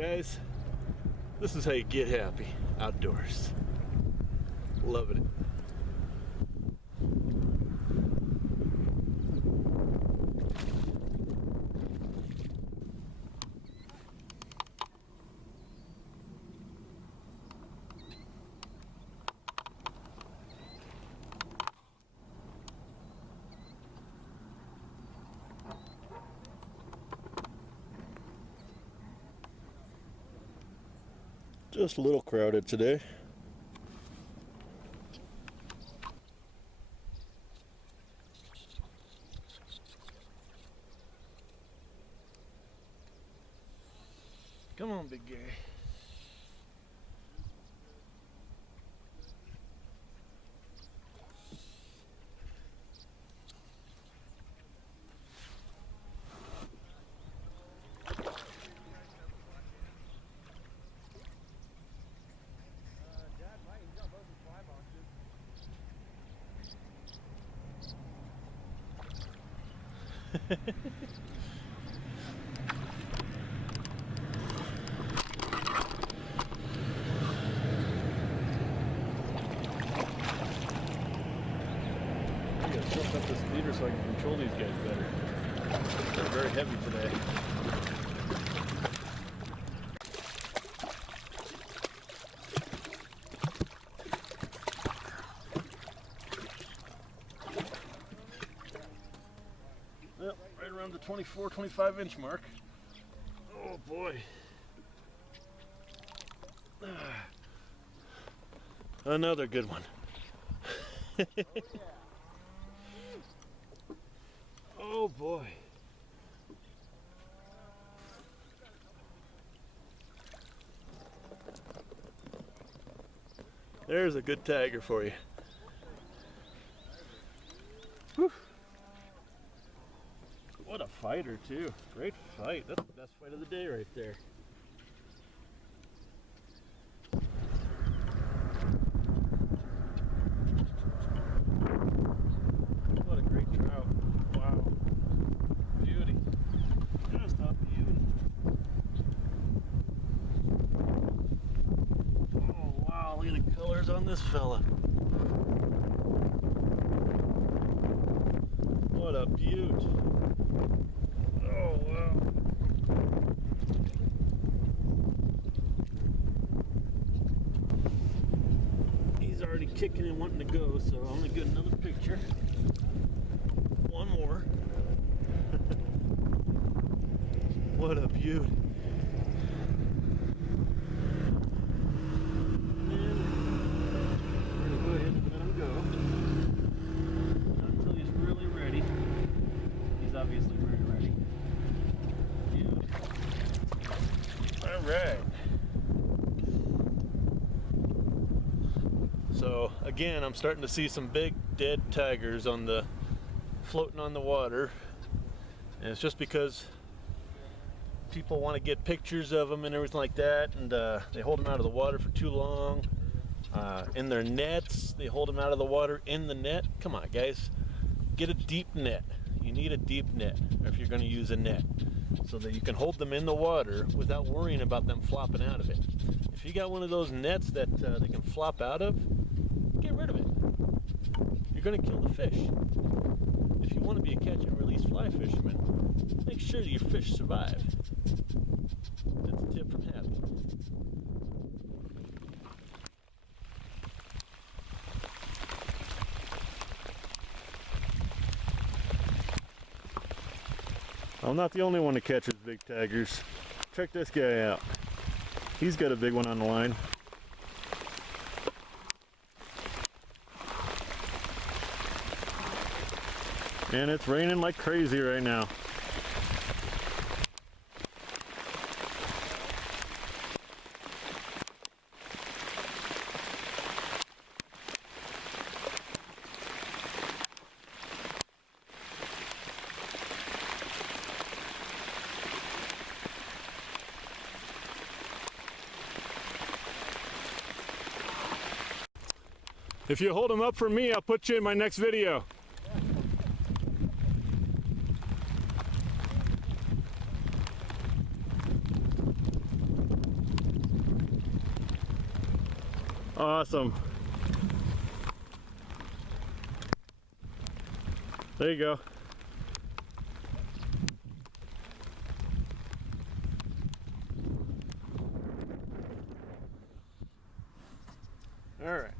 Guys, this is how you get happy outdoors. Loving it. Just a little crowded today. Come on, Big Gary. Tilt up this leader so I can control these guys better. They're very heavy today. Yep, right around the 24-25 inch mark. Oh boy. Another good one. Oh boy. There's a good tagger for you. Whew. What a fighter too. Great fight. That's the best fight of the day right there. What a great trout. Wow. Beauty. Just a beauty. Oh wow, look at the colors on this fella. What a beaut. Oh wow. He's already kicking and wanting to go, so I'm gonna get another picture. One more. What a beaut. And we're gonna go ahead and let him go. Not until he's really ready. He's obviously very ready. Alright. So again, I'm starting to see some big dead tigers on the floating on the water, and it's just because people want to get pictures of them and everything like that, and they hold them out of the water for too long. In their nets, they hold them out of the water in the net. Come on guys, get a deep net. You need a deep net if you're going to use a net, so that you can hold them in the water without worrying about them flopping out of it. If you got one of those nets that they can flop out of, get rid of it. You're going to kill the fish. If you want to be a catch and release fly fisherman, make sure that your fish survive. That's a tip from Happy. I'm not the only one that catches big taggers. Check this guy out. He's got a big one on the line. And it's raining like crazy right now. If you hold them up for me, I'll put you in my next video. Awesome. There you go. All right.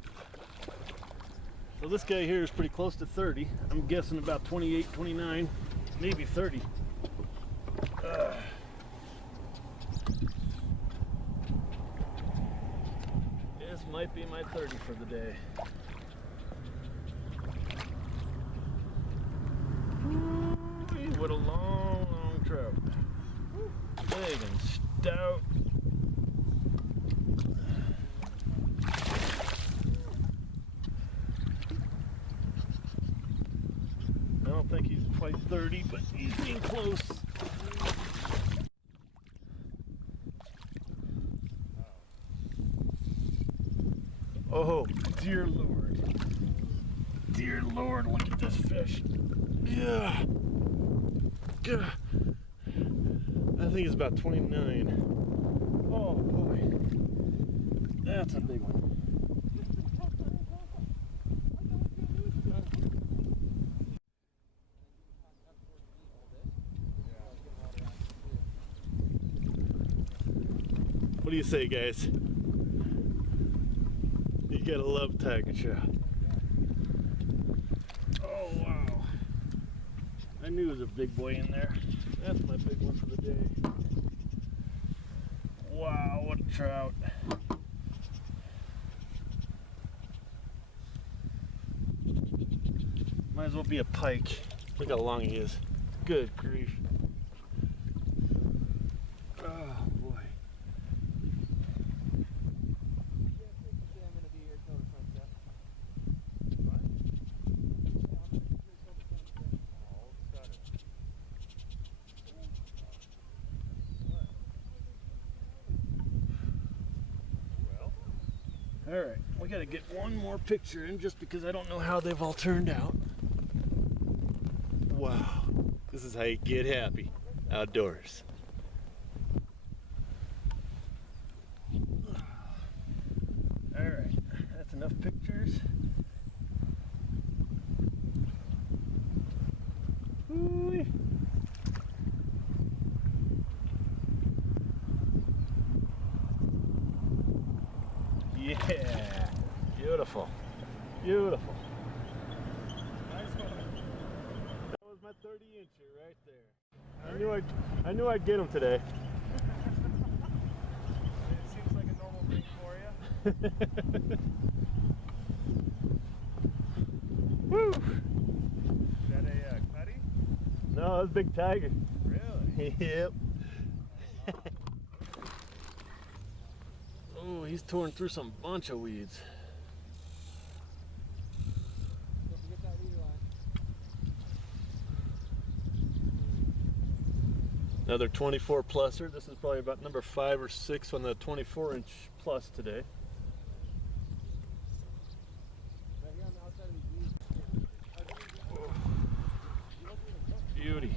So this guy here is pretty close to 30. I'm guessing about 28, 29, maybe 30. This might be my 30 for the day. Ooh, what a long, long trout. Big and stout. I don't think he's quite 30, but he's getting close. Oh, dear Lord. Dear Lord, look at this fish. Yeah. Yeah. I think it's about 29. Oh, boy. That's a big one. What do you say, guys? You gotta love tiger trout. Oh, wow. I knew there was a big boy in there. That's my big one for the day. Wow, what a trout. Might as well be a pike. Look how long he is. Good grief. Oh, boy. All right, we gotta get one more picture in just because I don't know how they've all turned out. Wow, this is how you get happy outdoors. All right, that's enough pictures. Ooh. Yeah, beautiful, beautiful. Nice one. That was my 30-incher right there. I knew I'd get him today. It seems like a normal thing for you. Woo! Is that a cutty? No, that's a big tiger. Really? Yep. Oh, he's torn through some bunch of weeds. Don't forget that leader line. Another 24 pluser. This is probably about number 5 or 6 on the 24-inch plus today. Right here on the outside of these weeds. Beauty.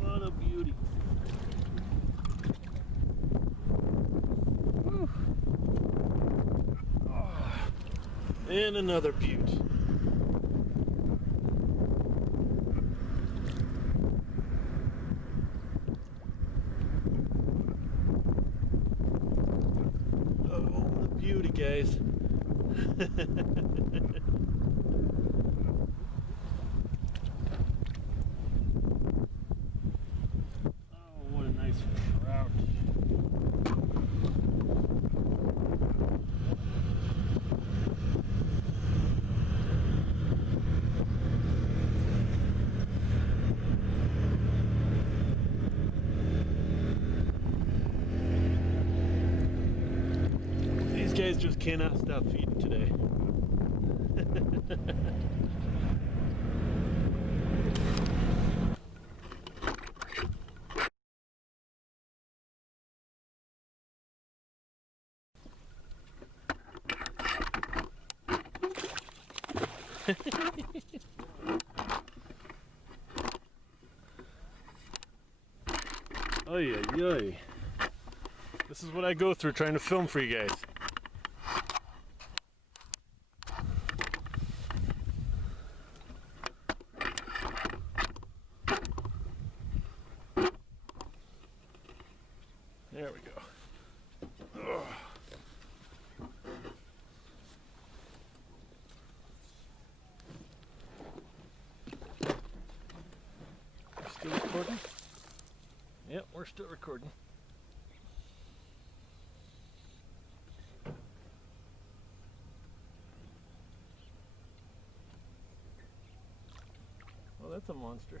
What a beauty. Whew. Oh. And another beaut. Oh, what a beauty, guys. Oh, what a nice trout. These guys just cannot stop feeding today. Oy, oy, oy. This is what I go through trying to film for you guys. There we go. Ugh. Still recording? Yep, we're still recording. Well, that's a monster.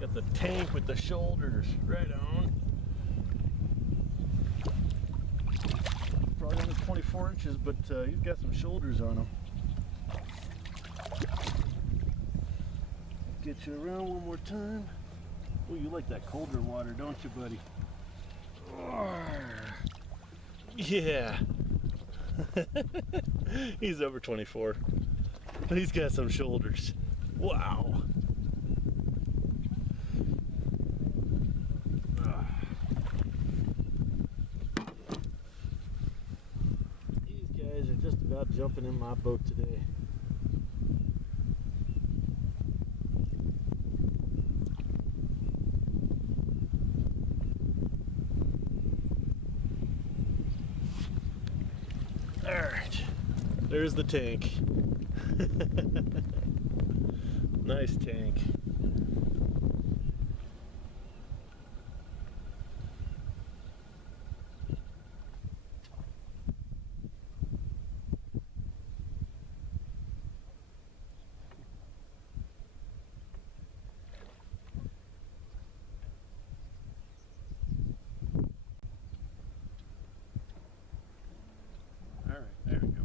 Got the tank with the shoulders, right on. Probably only 24 inches, but he's got some shoulders on him. Get you around one more time. Oh, you like that colder water, don't you, buddy? Yeah. He's over 24. But he's got some shoulders. Wow. These guys are just about jumping in my boat today. Alright, there's the tank. Nice tank. Alright, there we go.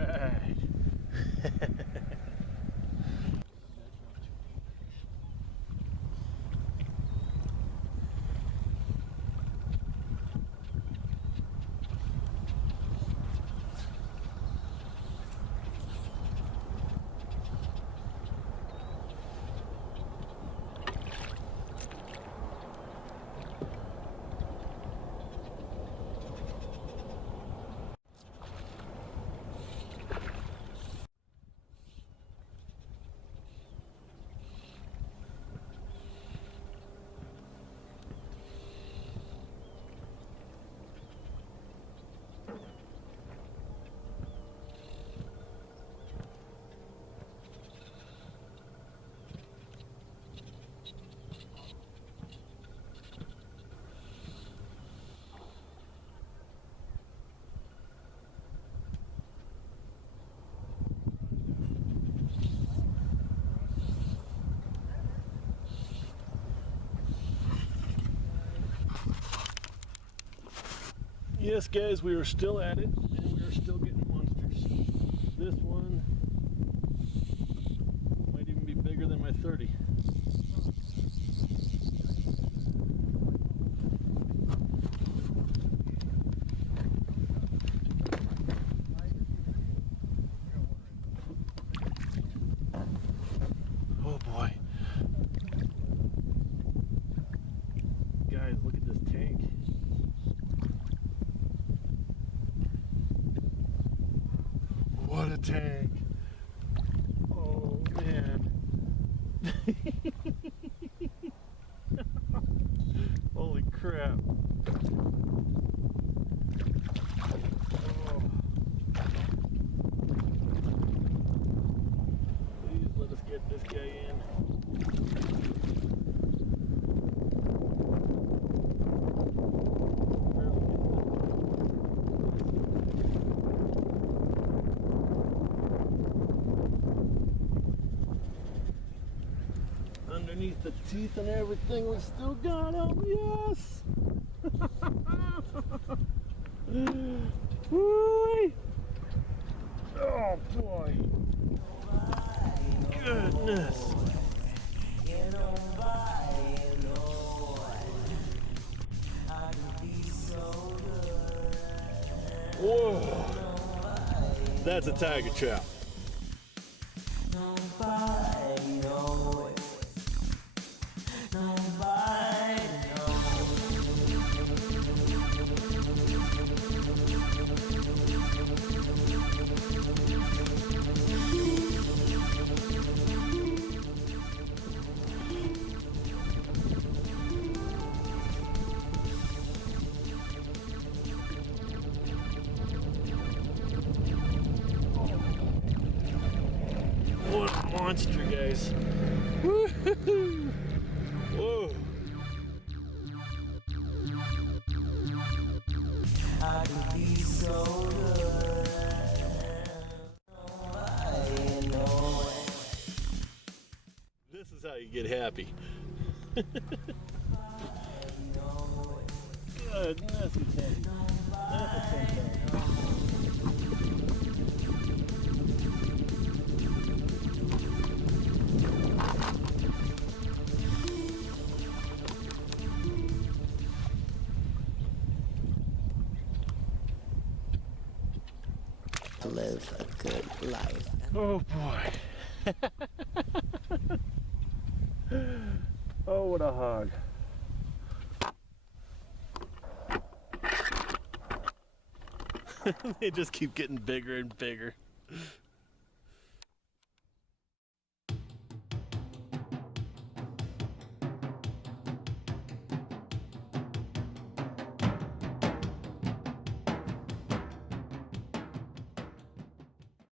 Alright. Yes, guys, we are still at it, and we are still getting monsters. This one might even be bigger than my 30. Oh boy. Guys, look at this tank. What a tank. Oh man. Holy crap. Oh. Please let us get this guy in. underneath the teeth and everything, we still got them. Yes. Woo! Oh boy. Goodness. Whoa. That's a tiger trap. What a monster, guys. Woo-hoo-hoo. Whoa. I could be so good. This is how you get happy. Goodness, he's heavy. That's a 10 pound. Live a good life. Oh boy. Oh, what a hog. They just keep getting bigger and bigger.